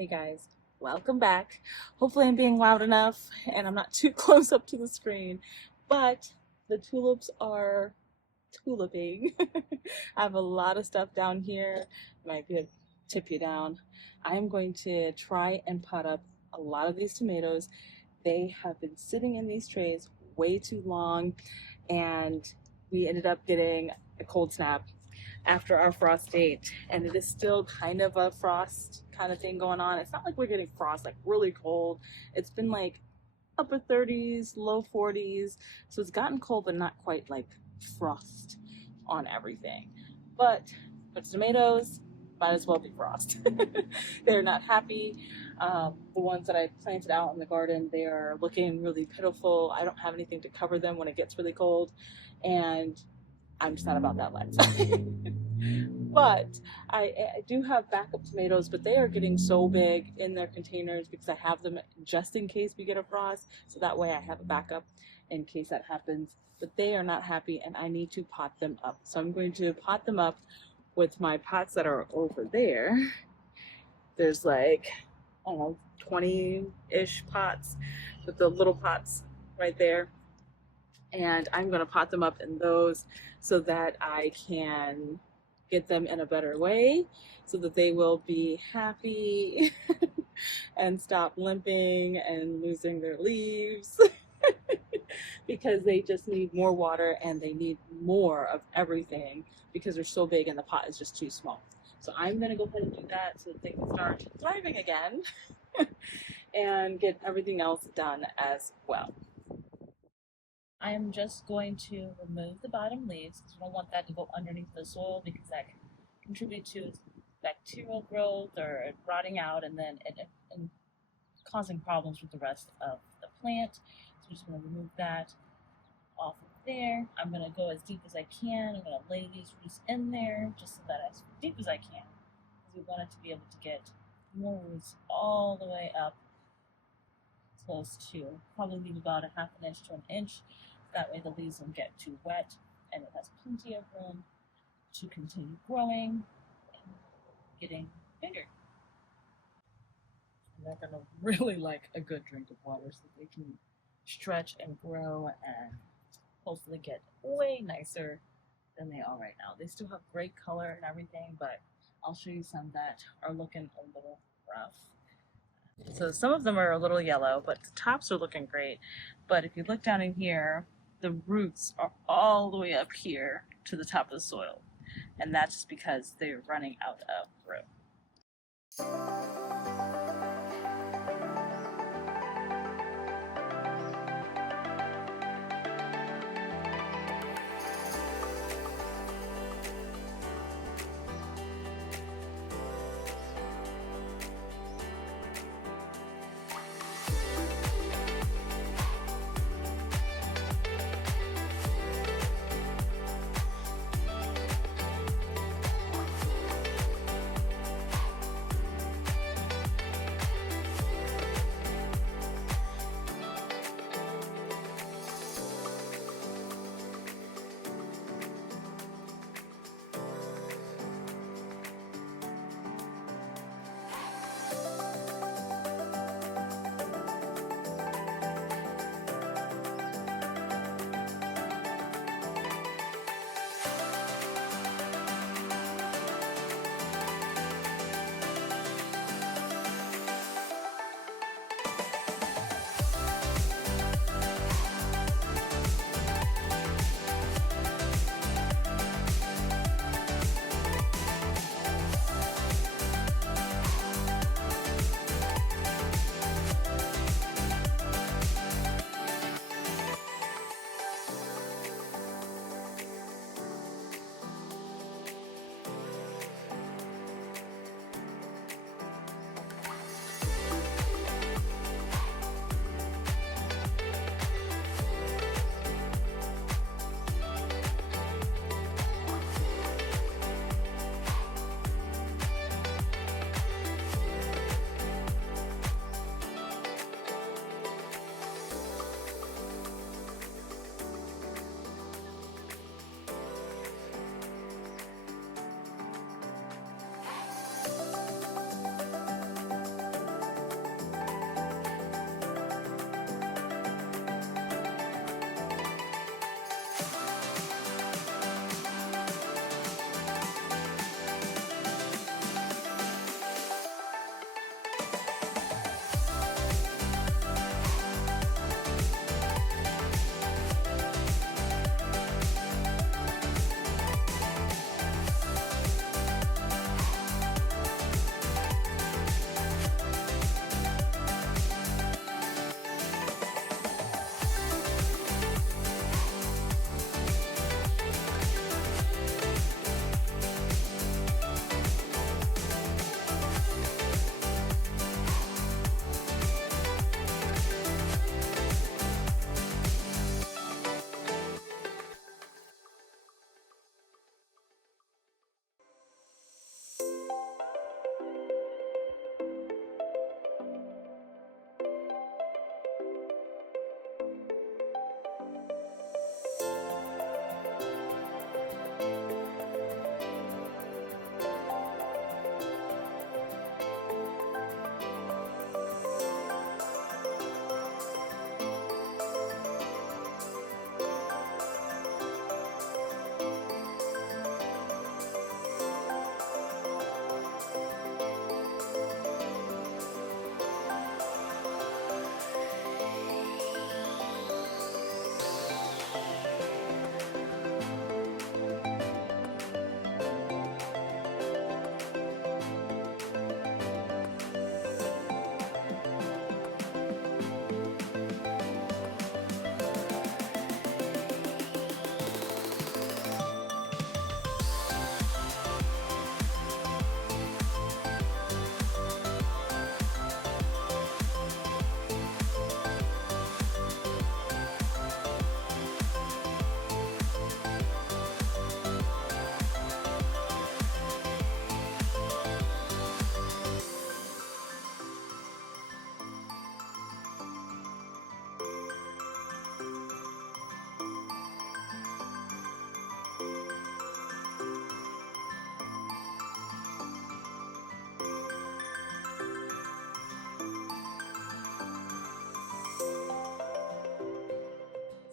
Hey guys, welcome back. Hopefully I'm being loud enough and I'm not too close up to the screen, but the tulips are tuliping. I have a lot of stuff down here. Might be tip you down. I'm going to try and pot up a lot of these tomatoes. They have been sitting in these trays way too long, and we ended up getting a cold snap after our frost date, and it is still kind of a frost kind of thing going on. It's not like we're getting frost like really cold. It's been like upper 30s, low 40s, so it's gotten cold but not quite like frost on everything. But tomatoes might as well be frost. They're not happy. The ones that I planted out in the garden, they are looking really pitiful. I don't have anything to cover them when it gets really cold, and I'm just not about that life. But I do have backup tomatoes, but they are getting so big in their containers because I have them just in case we get a frost. So that way I have a backup in case that happens. But they are not happy and I need to pot them up. So I'm going to pot them up with my pots that are over there. There's like, I don't know, 20-ish pots with the little pots right there. And I'm going to pot them up in those so that I can get them in a better way so that they will be happy and stop limping and losing their leaves because they just need more water and they need more of everything because they're so big and the pot is just too small. So I'm going to go ahead and do that so that they can start thriving again and get everything else done as well. I am just going to remove the bottom leaves because we don't want that to go underneath the soil because that can contribute to bacterial growth or rotting out and then and causing problems with the rest of the plant. So I'm just going to remove that off of there. I'm going to go as deep as I can. I'm going to lay these roots in there just so that as deep as I can because we want it to be able to get more roots all the way up close to, probably leave about a ½ inch to an inch. That way the leaves won't get too wet and it has plenty of room to continue growing and getting bigger. And they're going to really like a good drink of water so they can stretch and grow and hopefully get way nicer than they are right now. They still have great color and everything, but I'll show you some that are looking a little rough. So some of them are a little yellow, but the tops are looking great. But if you look down in here, the roots are all the way up here to the top of the soil. And that's just because they're running out of room.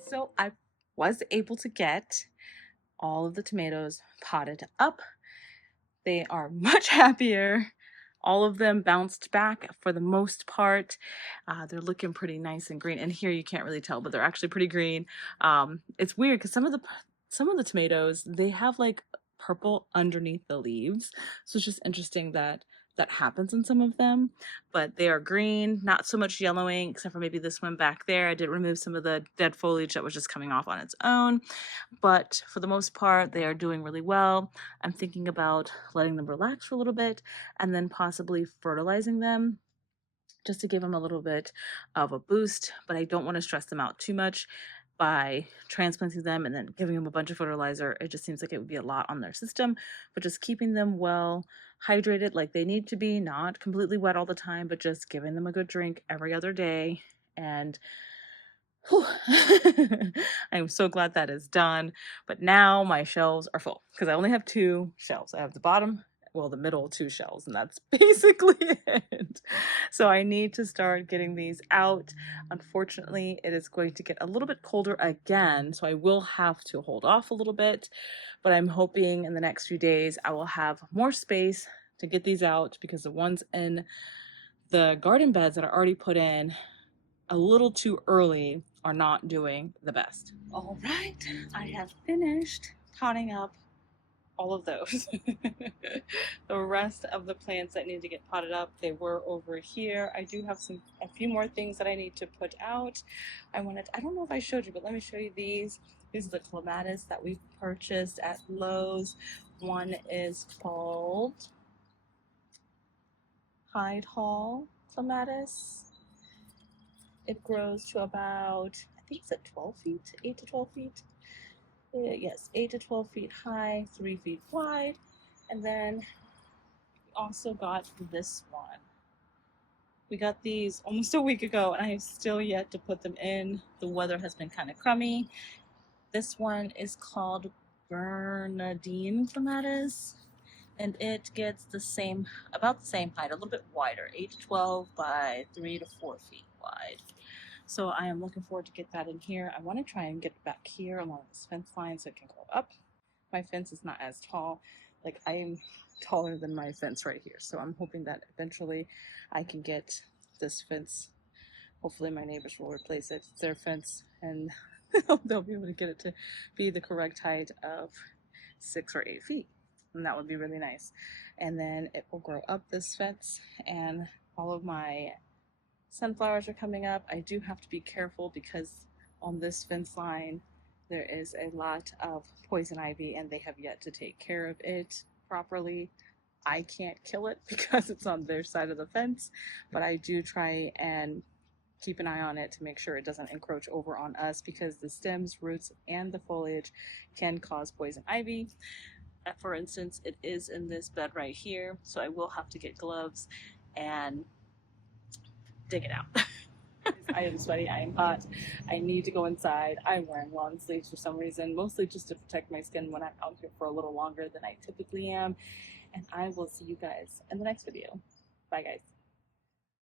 So I was able to get all of the tomatoes potted up. They are much happier. All of them bounced back for the most part. They're looking pretty nice and green. And here you can't really tell, but they're actually pretty green. It's weird because some of the tomatoes, they have like purple underneath the leaves. So it's just interesting that that happens in some of them. But they are green, not so much yellowing, except for maybe this one back there. I did remove some of the dead foliage that was just coming off on its own. But for the most part, they are doing really well. I'm thinking about letting them relax for a little bit and then possibly fertilizing them just to give them a little bit of a boost, but I don't want to stress them out too much by transplanting them and then giving them a bunch of fertilizer. It just seems like it would be a lot on their system, but just keeping them well hydrated like they need to be, not completely wet all the time, but just giving them a good drink every other day. And whew, I'm so glad that is done. But now my shelves are full because I only have 2 shelves. I have the bottom, well, the middle 2 shelves, and that's basically it. So I need to start getting these out. Unfortunately, it is going to get a little bit colder again, so I will have to hold off a little bit. But I'm hoping in the next few days I will have more space to get these out because the ones in the garden beds that are already put in a little too early are not doing the best. All right, I have finished potting up all of those. The rest of the plants that need to get potted up, they were over here. I do have a few more things that I need to put out. I don't know if I showed you, but let me show you these. These are the clematis that we purchased at Lowe's. One is called Hyde Hall clematis. It grows to about, I think it's at 12 feet, 8 to 12 feet. Yes, 8 to 12 feet high, 3 feet wide. And then we also got this one. We got these almost a week ago and I have still yet to put them in. The weather has been kind of crummy. This one is called Bernardine clematis. And it gets about the same height, a little bit wider, 8 to 12 by 3 to 4 feet wide. So I am looking forward to get that in here. I want to try and get it back here along this fence line so it can go up. My fence is not as tall. Like I am taller than my fence right here. So I'm hoping that eventually I can get this fence. Hopefully my neighbors will replace it. It's their fence and they'll be able to get it to be the correct height of 6 or 8 feet. And that would be really nice. And then it will grow up this fence and all of my sunflowers are coming up. I do have to be careful because on this fence line there is a lot of poison ivy and they have yet to take care of it properly. I can't kill it because it's on their side of the fence, but I do try and keep an eye on it to make sure it doesn't encroach over on us because the stems, roots, and the foliage can cause poison ivy. For instance, it is in this bed right here, so I will have to get gloves and dig it out. I am sweaty, I am hot, I need to go inside. I'm wearing long sleeves for some reason, mostly just to protect my skin when I'm out here for a little longer than I typically am. And I will see you guys in the next video. Bye guys.